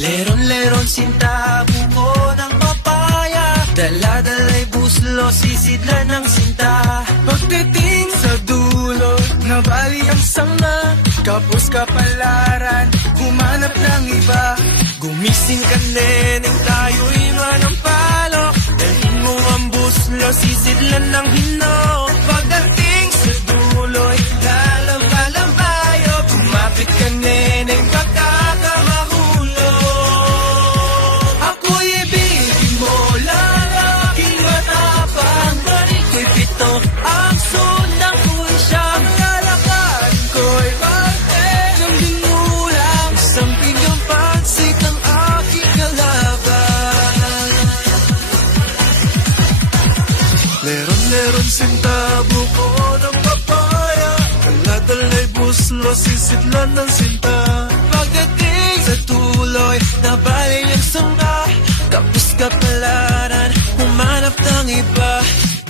Leron-leron sinta, buko ng papaya, dala-dala'y buslo, sisidlan ng sinta. Pagdating sa dulo, nabali ang sanga, kapos kapalaran, humanap ng iba. Gumising ka neneng, tayo'y manampalok, dalhin mo ang buslo, sisidlan ng hinog. Pagdating sa dulo'y lalamba-lambayo, kumapit ka neneng, baka ka mahulog. Ako'y ibigin mo, lalaking matapang, ko'y pito, ang sundan ko'y siyam. Lalakarin ko'y bante ng binulang, isang pinyong pansik ng aking kalaban. Leron-leron sinta, buko ng papaya, dala-dala'y buslo, sisidlan ng sinta. Pagdating sa tuloy, nabali ang sanga, kapos kapalaran, humanap ng iba.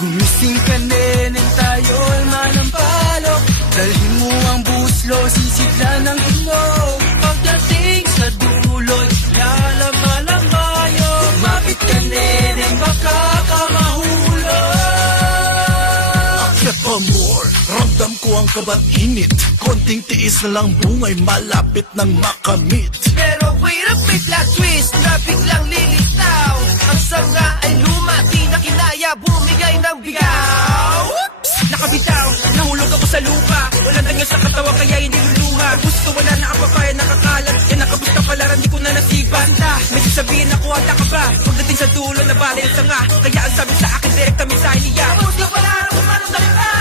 Gumising ka neneng, tayo'y manampalok, dalhin mo ang buslo, sisidlan ng hinog. Pagdating sa duloy, lalama-lamayo, kumapit ka neneng, baka ka mahulog. Akyat pa more, ramdam ko ang kabat-init, konting tiis na lang bungay malapit ng makamit. Pero wait a bit, plot twist, na biglang lilitaw. Ang sanga ay luma, di na kinaya, bumigay ng bigaw. Oops! Nakabitaw, nahulog ako sa lupa, walang danyo sa katawan kaya hindi luluha. Gusto wala na ang papaya nakakalat, yan nakabus ka palaran, di ko na nasipan. May sasabihin ako, handa ka ba? Pagdating sa dulo, nabali ang sanga, kaya ang sabi sa akin, direkta mensahe niya. Huwag ka palaran kung anong salita.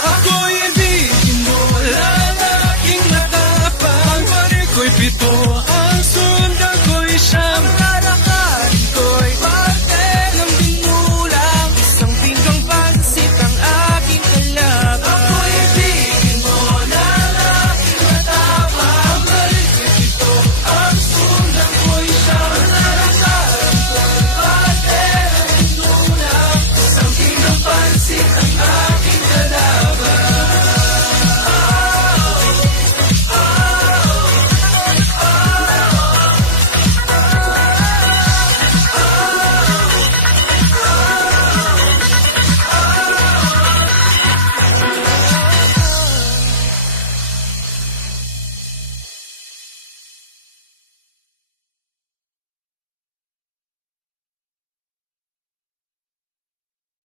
Ako'y ibigin mo, lalaking matapang, pare ko'y pito, ang sundan ko'y siyam.